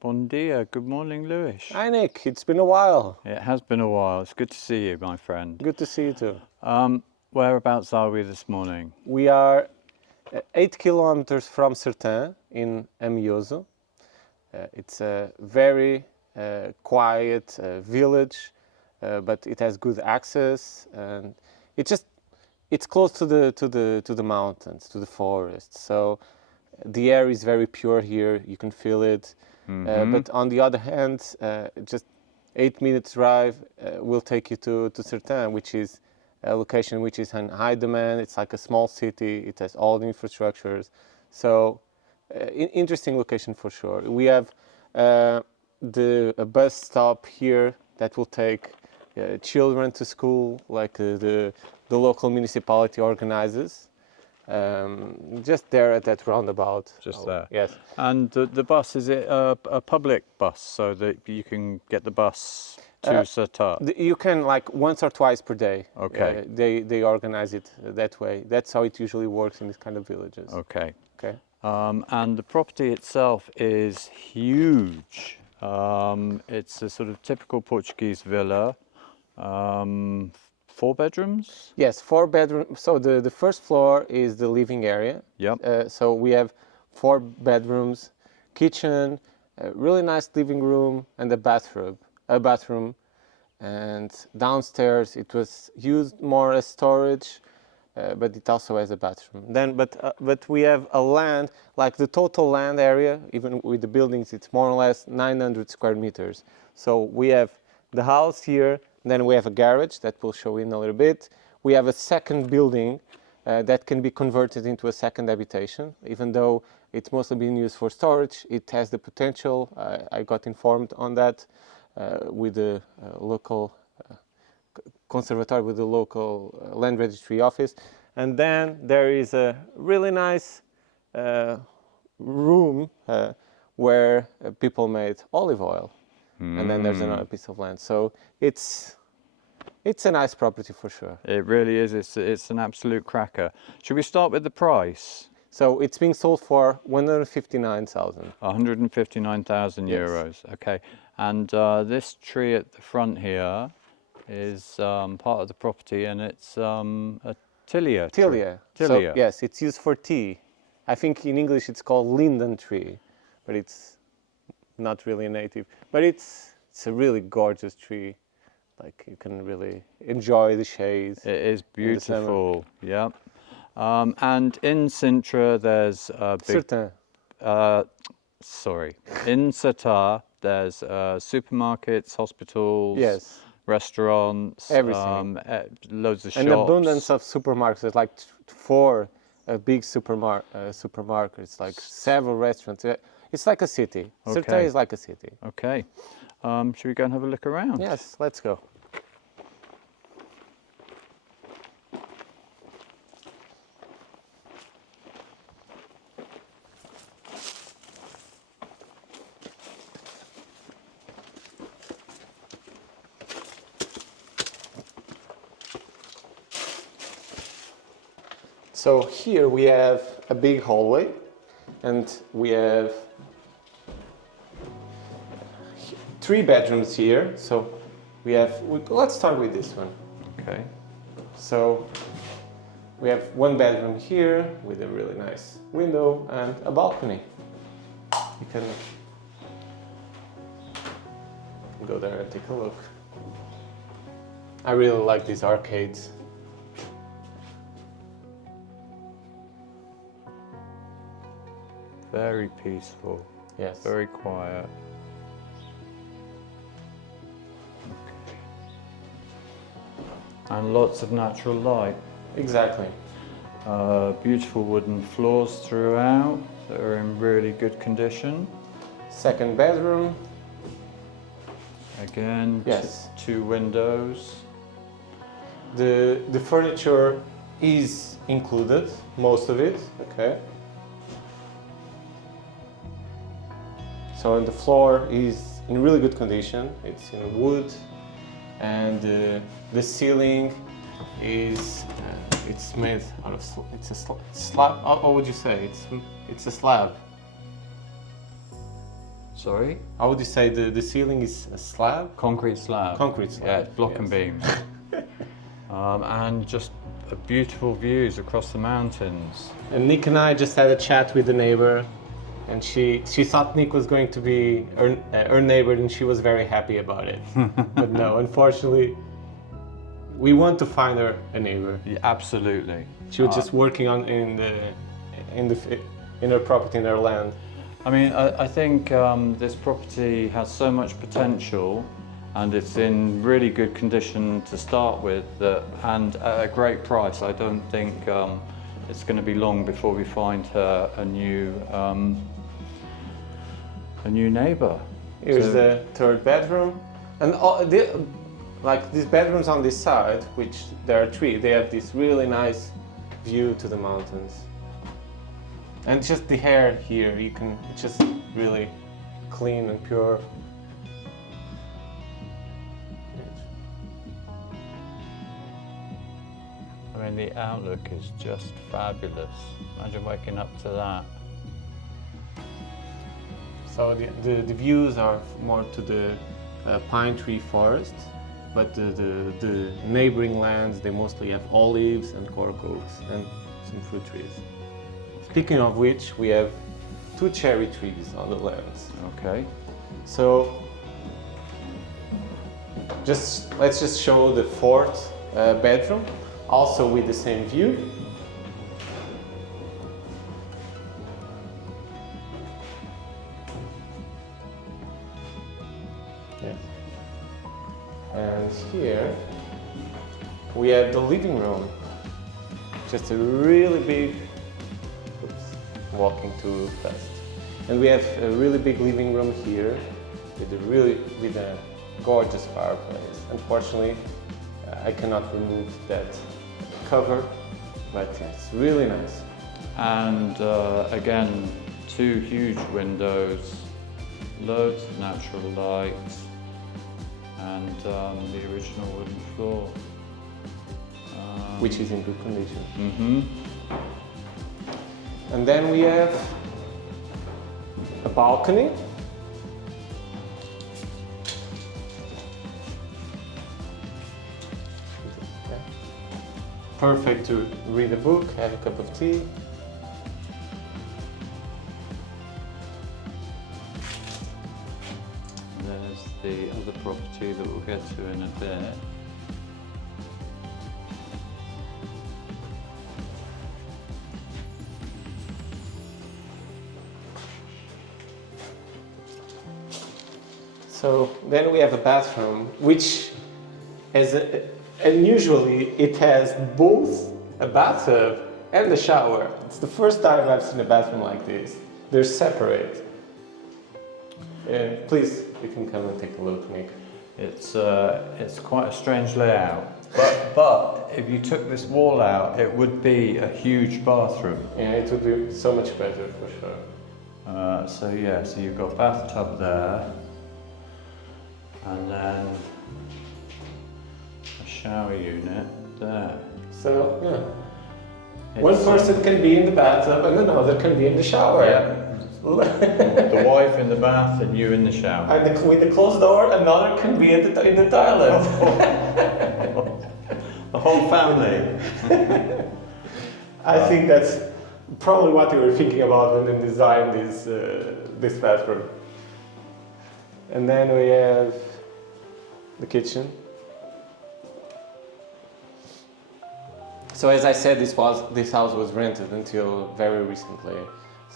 Bon dia, good morning, Lewis. Hi Nick, it's been a while. It has been a while. It's good to see you, my friend. Good to see you too. Whereabouts are we this morning? We are 8 kilometers from Sertã in Amioso. It's a very quiet village, but it has good access, and it's close to the mountains, to the forest. So the air is very pure here. You can feel it. But on the other hand, just 8 minutes drive will take you to Sertã, which is a location which is in high demand. It's like a small city. It has all the infrastructures. So interesting location for sure. We have a bus stop here that will take children to school, like the local municipality organizes. Just there at that roundabout. Just there. Yes. And the bus, is it a public bus so that you can get the bus to Serta? You can like once or twice per day. Okay. They organize it that way. That's how it usually works in these kind of villages. Okay. Okay. And the property itself is huge. It's a sort of typical Portuguese villa. 4 bedrooms? Yes, 4 bedrooms. So the first floor is the living area. Yep. So we have 4 bedrooms, kitchen, a really nice living room, and a bathroom. And downstairs it was used more as storage, but it also has a bathroom. But we have a land, like the total land area, even with the buildings, it's more or less 900 square meters. So we have the house here. Then we have a garage that we'll show in a little bit. We have a second building that can be converted into a second habitation. Even though it's mostly being used for storage, it has the potential. I got informed on that with the local conservatory, with the local land registry office. And then there is a really nice room where people made olive oil. And then there's another piece of land. So it's a nice property for sure. It really is. It's an absolute cracker. Should we start with the price? So it's being sold for 159,000. 159,000 Yes. euros. Okay. And this tree at the front here is part of the property, and it's a tilia. Tilia. Tilia. So yes, it's used for tea. I think in English it's called linden tree, but it's not really a native. But it's a really gorgeous tree. Like you can really enjoy the shades. It is beautiful. Yeah. And in Sintra there's a big. Sertã. In Serta there's supermarkets, hospitals. Yes. Restaurants, Everything. loads of shops. An abundance of supermarkets. There's like 4 big supermarkets, like several restaurants. It's like a city. Okay. Sertã is like a city. Okay. Should we go and have a look around? Yes, let's go. So here we have a big hallway, and we have 3 bedrooms here. So let's start with this one. Okay. So we have 1 bedroom here with a really nice window and a balcony. You can go there and take a look. I really like these arcades. Very peaceful. Yes. Very quiet. Okay. And lots of natural light. Exactly. Beautiful wooden floors throughout that are in really good condition. Second bedroom. Again, Yes. 2 windows. The furniture is included, most of it. Okay. So the floor is in really good condition. It's in wood, and the ceiling is it's made out of it's a slab. How would you say? It's a slab. Sorry? How would you say the ceiling is a slab? Concrete slab. Concrete slab. Yeah, it's block and beams. And just beautiful views across the mountains. And Nick and I just had a chat with the neighbor, and she thought Nick was going to be her neighbor, and she was very happy about it. But no, unfortunately, we want to find her a neighbor. Yeah, absolutely. She was just working on in her property, in her land. I mean, I think this property has so much potential, and it's in really good condition to start with, and at a great price. I don't think it's going to be long before we find her a new neighbour. Here's the third bedroom, and like these bedrooms on this side, which there are three, they have this really nice view to the mountains. And just the air here, it's just really clean and pure. I mean, the outlook is just fabulous. Imagine waking up to that. So the views are more to the pine tree forest, but the neighboring lands, they mostly have olives and cork oaks and some fruit trees. Speaking of which, we have 2 cherry trees on the lands. Okay. So let's just show the fourth bedroom, also with the same view. Yes. And here we have the living room. Just a really big, walking too fast. And we have a really big living room here with a gorgeous fireplace. Unfortunately, I cannot remove that cover, but it's really nice. And again, 2 huge windows, loads of natural light, and the original wooden floor. Which is in good condition. Mm-hmm. And then we have a balcony. Perfect to read a book, have a cup of tea. There's the other property that we'll get to in a bit. So then we have a bathroom, which has unusually it has both a bathtub and a shower. It's the first time I've seen a bathroom like this. They're separate. Please, you can come and take a look, Nick. It's quite a strange layout, but if you took this wall out, it would be a huge bathroom. Yeah, it would be so much better for sure. So you've got bathtub there, and then a shower unit there. So yeah, one person can be in the bathtub and another can be in the shower. Yeah. The wife in the bath and you in the shower. And with the closed door, another can be in the toilet. The whole family. I think that's probably what you were thinking about when you designed this bathroom. And then we have the kitchen. So as I said, this house was rented until very recently.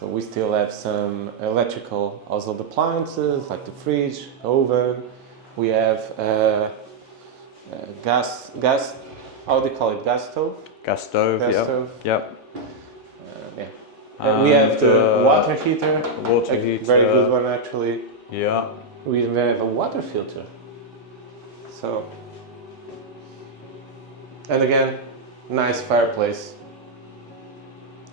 So we still have some electrical household appliances like the fridge, oven. We have gas. How do you call it? Gas stove. Gas stove. Gas stove. Yep. Yeah. And we have the water heater. Water heater. Very good one actually. Yeah. We even have a water filter. So. And again, nice fireplace,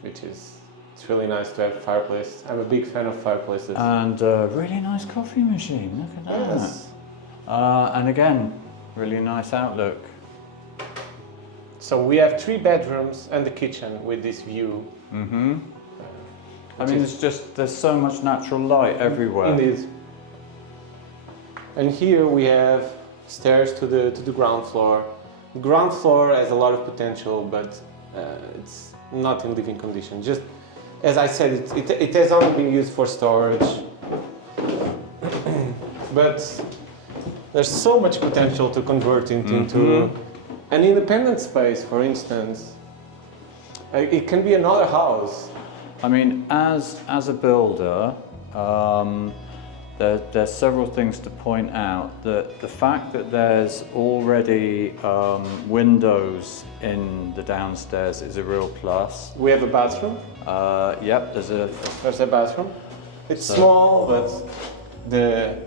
which is. It's really nice to have a fireplace. I'm a big fan of fireplaces. And a really nice coffee machine, look at that. Yes. And again, really nice outlook. So we have 3 bedrooms and the kitchen with this view. Mm-hmm. I mean, there's so much natural light everywhere. Indeed. And here we have stairs to the ground floor. The ground floor has a lot of potential, but it's not in living condition. Just as I said, it has only been used for storage. But there's so much potential to convert it into an independent space, for instance. It can be another house. I mean, as a builder, there's several things to point out. That the fact that there's already windows in the downstairs is a real plus. We have a bathroom. Yep, There's a bathroom. It's small, but the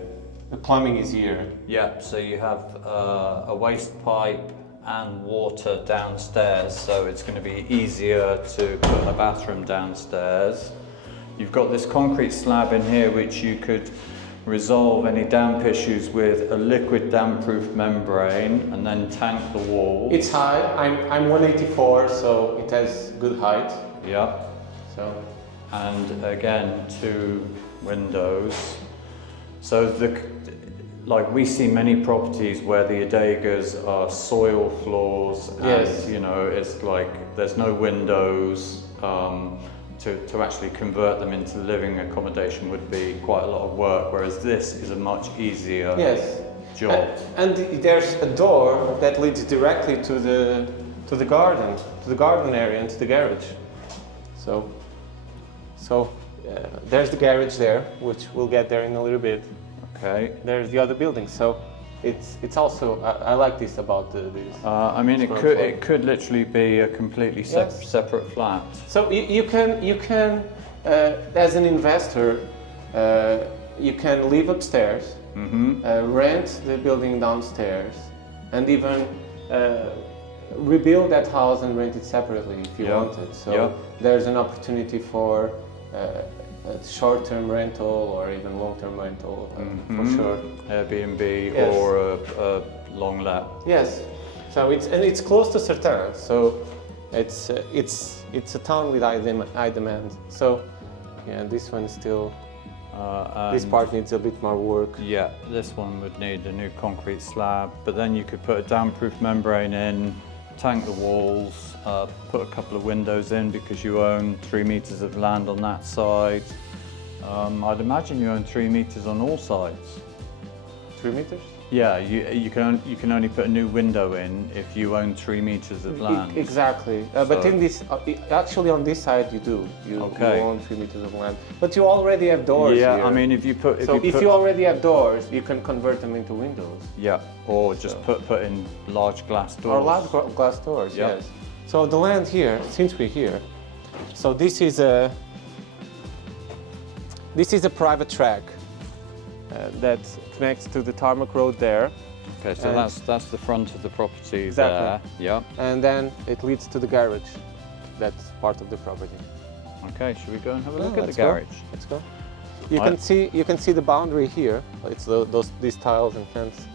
plumbing is here. Yep, so you have a waste pipe and water downstairs, so it's going to be easier to put a bathroom downstairs. You've got this concrete slab in here which you could resolve any damp issues with a liquid damp-proof membrane and then tank the walls. It's high. I'm 184, so it has good height. Yep. So. And again, 2 windows. So like we see many properties where the adegas are soil floors, and you know, it's like there's no windows. To actually convert them into living accommodation would be quite a lot of work, whereas this is a much easier job. And there's a door that leads directly to the garden area and to the garage. So there's the garage there, which we'll get there in a little bit. Okay. There's the other building, so it's also I like this about this. I mean, it could literally be a completely separate flat. So you can as an investor, you can live upstairs, rent the building downstairs, and even rebuild that house and rent it separately if you wanted. So there's an opportunity for a short-term rental or even long-term rental for sure. Airbnb or a long let. Yes. So it's close to Serta, so it's a town with high demand. So yeah, this one still. This part needs a bit more work. Yeah, this one would need a new concrete slab, but then you could put a damp-proof membrane in, tank the walls, put a couple of windows in because you own 3 meters of land on that side. I'd imagine you own 3 meters on all sides. 3 meters? Yeah, you can only put a new window in if you own 3 meters of land. Exactly, but in this, actually on this side you do. You own 3 meters of land, but you already have doors. Yeah, here. I mean if you already have doors, you can convert them into windows. Yeah, or just put in large glass doors. Or large glass doors. Yes. So the land here, since we're here, so this is a private track that connects to the tarmac road there. Okay, so that's the front of the property there. Yeah. And then it leads to the garage. That's part of the property. Okay, should we go and have a look at the garage? Let's go. You can see the boundary here. It's these tiles and fence.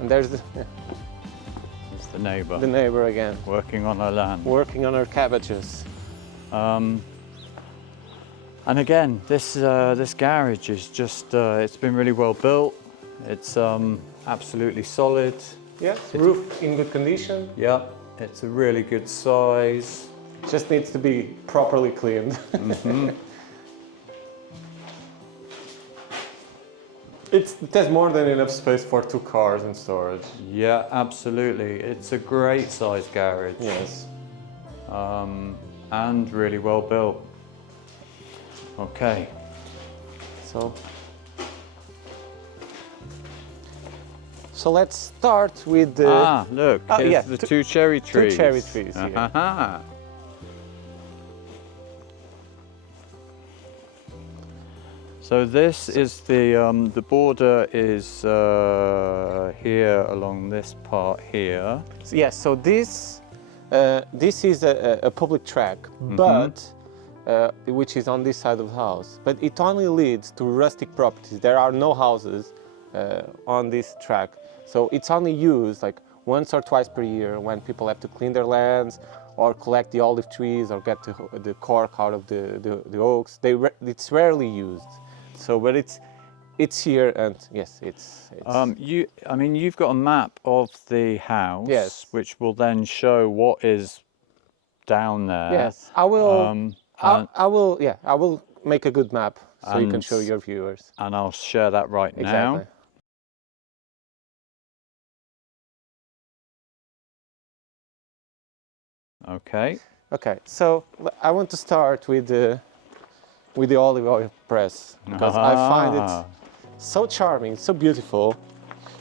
And there's It's the neighbour. The neighbour again. Working on her land. Working on her cabbages. And again, this garage is just, it's been really well built. It's absolutely solid. Yes, roof in good condition. Yeah, it's a really good size. Just needs to be properly cleaned. It has more than enough space for 2 cars in storage. Yeah, absolutely. It's a great size garage. Yes. And really well built. Okay. So let's start with the... look, here's the 2 cherry trees. 2 cherry trees here. So this is the border is here along this part here. Yes, so this is a public track, but which is on this side of the house. But it only leads to rustic properties. There are no houses on this track. So it's only used like once or twice per year when people have to clean their lands or collect the olive trees or get the cork out of the oaks. It's rarely used. So, but it's here, and yes, it's I mean, you've got a map of the house, Yes. which will then show what is down there. yes. I will. and, I will. Yeah, I will make a good map so you can and show your viewers. and I'll share that right Exactly. now. Okay. Okay, so I want to start with the olive oil press because I find it so charming, so beautiful.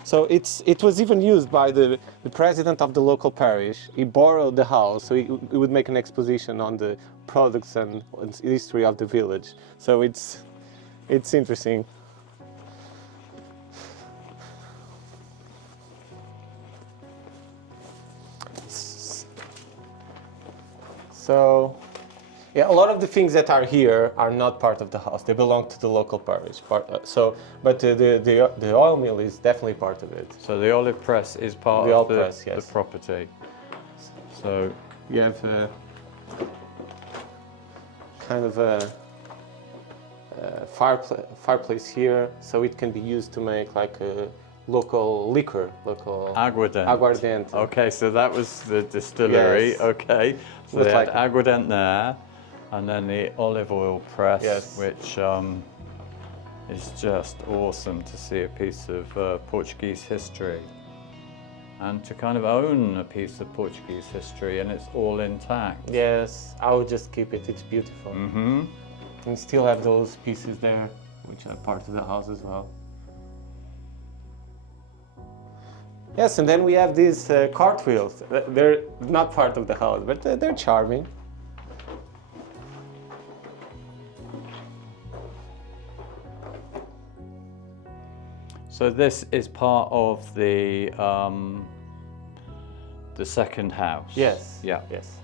So it was even used by the president of the local parish. He borrowed the house, so he would make an exposition on the products and history of the village. So it's interesting. So yeah, a lot of the things that are here are not part of the house. They belong to the local parish. But the oil mill is definitely part of it. So the olive press is part The of oil the, press, yes. the property. So You have kind of a fireplace here, so it can be used to make like a local liquor, local aguardiente. Okay, so that was the distillery. Yes. Okay, so Looks they had like aguardiente there, and then the olive oil press, Yes. which is just awesome to see a piece of Portuguese history, and to kind of own a piece of Portuguese history, and it's all intact. Yes, I would just keep it. It's beautiful. Mm-hmm. And still have those pieces there, which are part of the house as well. Yes, and then we have these cartwheels. They're not part of the house, but they're charming. So this is part of the second house. Yes. Yeah. Yes.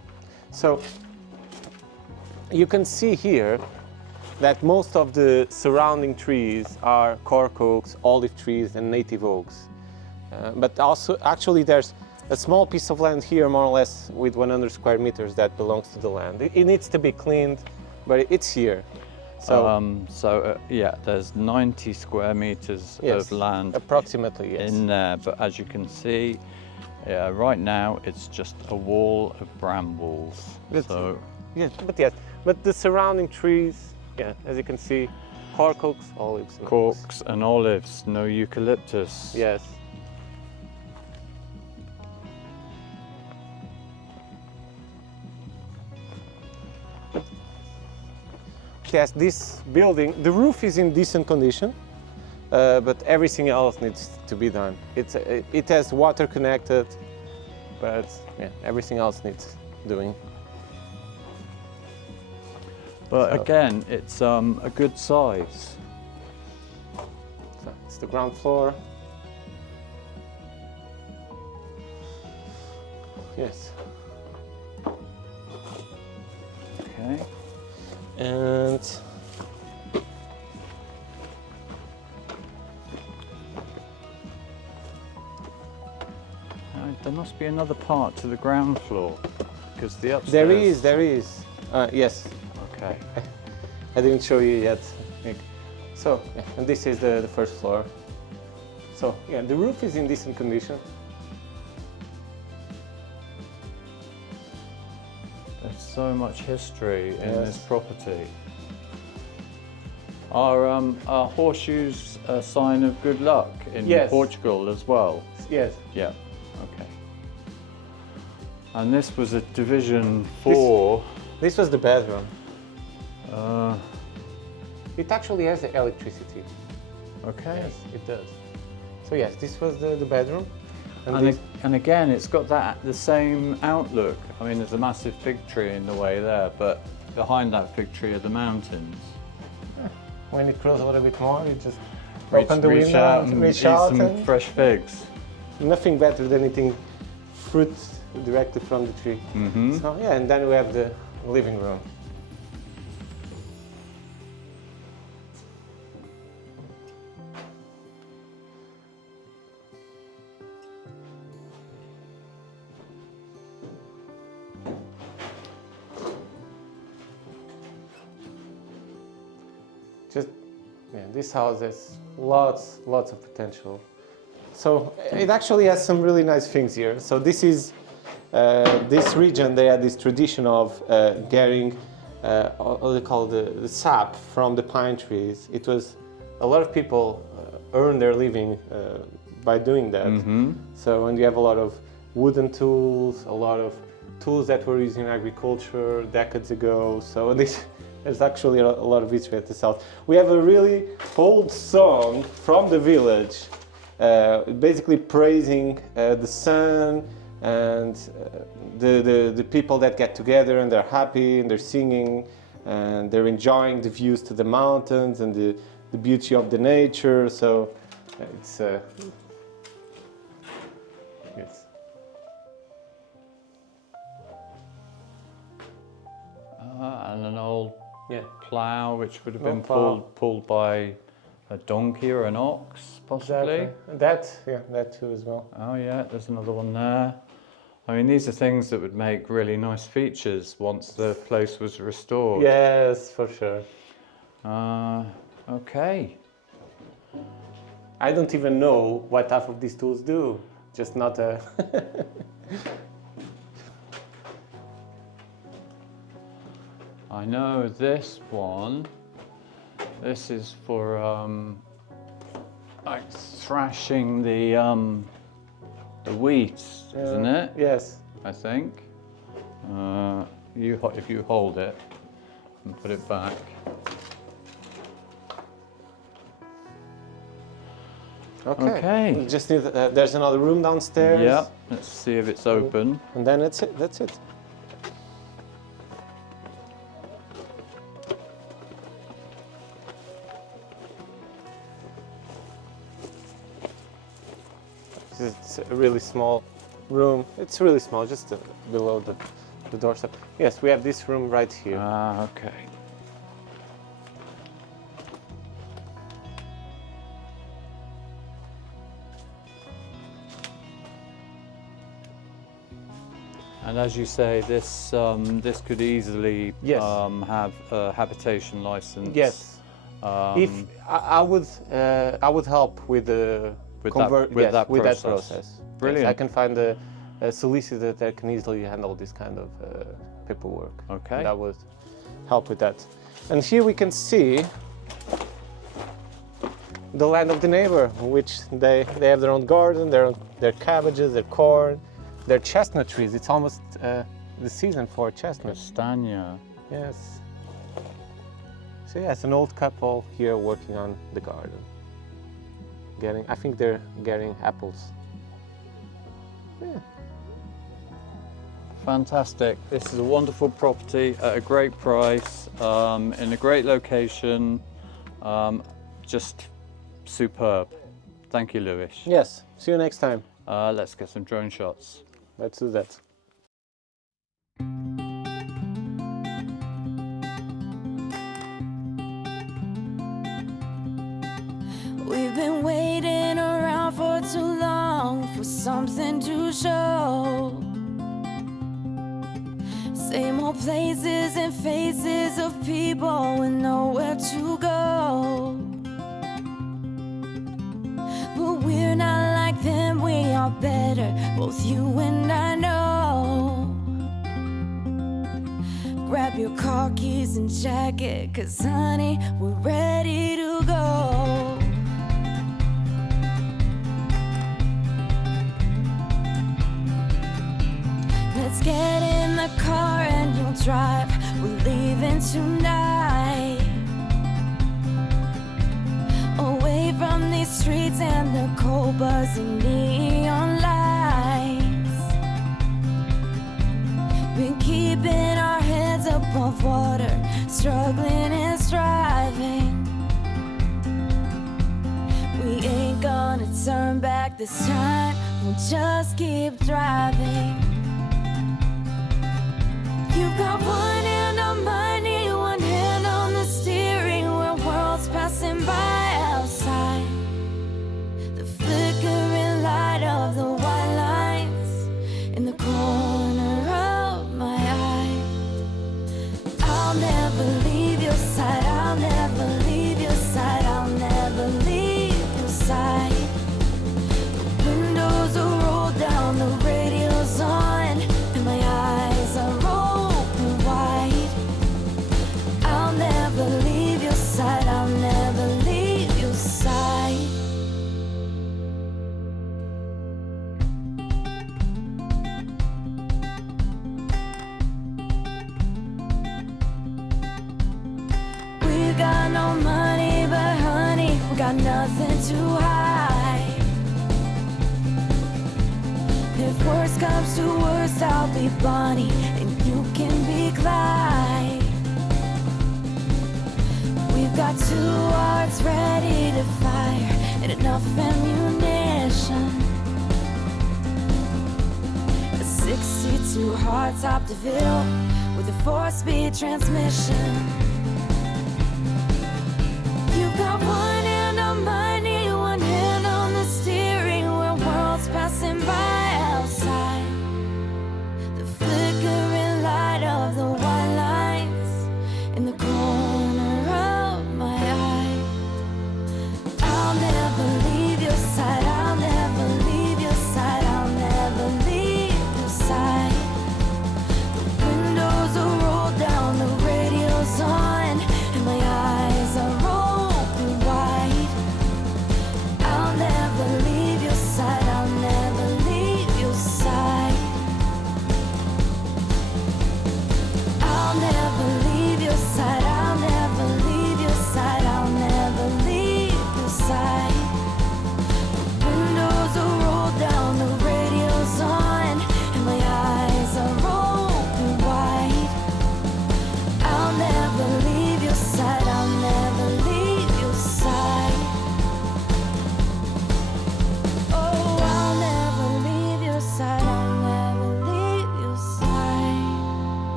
So you can see here that most of the surrounding trees are cork oaks, olive trees, and native oaks. But also, actually, there's a small piece of land here, more or less, with 100 square meters that belongs to the land. It needs to be cleaned, but it's here. So, yeah, there's 90 square meters yes, of land approximately, yes. in there, but as you can see, right now it's just a wall of brambles. So yes, but the surrounding trees, yeah, as you can see, cork oaks, olives, and oaks. corks and olives, no eucalyptus. Yes. Yes, this building, the roof is in decent condition, but everything else needs to be done. It has water connected, but yeah, everything else needs doing. But So- again, it's a good size. So it's the ground floor. Yes. Okay. And There must be another part to the ground floor, because the upstairs. there is. Yes, Okay. I didn't show you yet. So, yeah, and this is the first floor. So, yeah, the roof is in decent condition. There's so much history in Yes. this property. Are horseshoes a sign of good luck in Yes. Portugal as well? Yes. Yeah. Okay. And this was a division 4. This was the bedroom. Uh, It actually has the electricity. okay. Yes, it does. So yes, this was the bedroom. And again, it's got the same outlook. I mean, there's a massive fig tree in the way there, but behind that fig tree are the mountains. when it grows a little bit more, you just Reach- open the reach window, out and reach eat out, some and fresh figs. nothing better than eating fruit directly from the tree. Mm-hmm. So yeah, and then we have the living room. Just Yeah, this house has lots of potential. So it actually has some really nice things here. So this is this region. They had this tradition of getting what they call the sap from the pine trees. It was a lot of people earn their living by doing that. So when you have a lot of wooden tools, a lot of tools that were used in agriculture decades ago. So there's actually a lot of history at the south. We have a really old song from the village, basically praising the sun and the people that get together and they're happy and they're singing and they're enjoying the views to the mountains and the beauty of the nature. So it's yes. And an old Yeah. plough, which would have Old been plough. pulled by a donkey or an ox, possibly. Exactly. That too as well. Oh yeah, there's another one there. I mean, these are things that would make really nice features once the place was restored. Yes, for sure. Okay. I don't even know what half of these tools do. Just not a. I know this one. This is for like thrashing the wheat, isn't it? Yes. I think. If you hold it and put it back. Okay. We just need. There's another room downstairs. Yeah. Let's see if it's open. And then that's it. That's it. It's a really small room. It's really small, just below the doorstep. Yes, we have this room right here. Okay. And as you say, this could easily Yes. have a habitation license. Yes. If I would help with the With that process. process. Brilliant. Yes, I can find a solicitor that can easily handle this kind of paperwork. Okay. And that would help with that. And here we can see the land of the neighbor, which they have their own garden, their cabbages, their corn, their chestnut trees. It's almost the season for chestnuts. Castagna. Yes. So yes, an old couple here working on the garden. I think they're getting apples. Yeah. Fantastic. This is a wonderful property at a great price, in a great location. Just superb. Thank you, Lewis. Yes. See you next time. Let's get some drone shots. Let's do that. We've been waiting around for too long for something to show. Same old places and faces of people with nowhere to go. But we're not like them, we are better, both you and I know. Grab your car keys and jacket, 'cause honey, we're ready to go. Let's get in the car and you'll drive. We're leaving tonight, away from these streets and the cold buzzing neon lights. Been keeping our heads above water, struggling and striving. We ain't gonna turn back this time, we'll just keep driving. You've got one hand on money, one hand on the steering wheel, worlds passing by outside. The flickering light of the white lines in the corner of my eye. I'll never leave your side, I'll never leave your side, I'll got nothing to hide. If worst comes to worst, I'll be Bonnie and you can be Clyde. We've got 2 hearts ready to fire and enough ammunition. A 62 hardtop DeVille with a 4-speed transmission. You've got one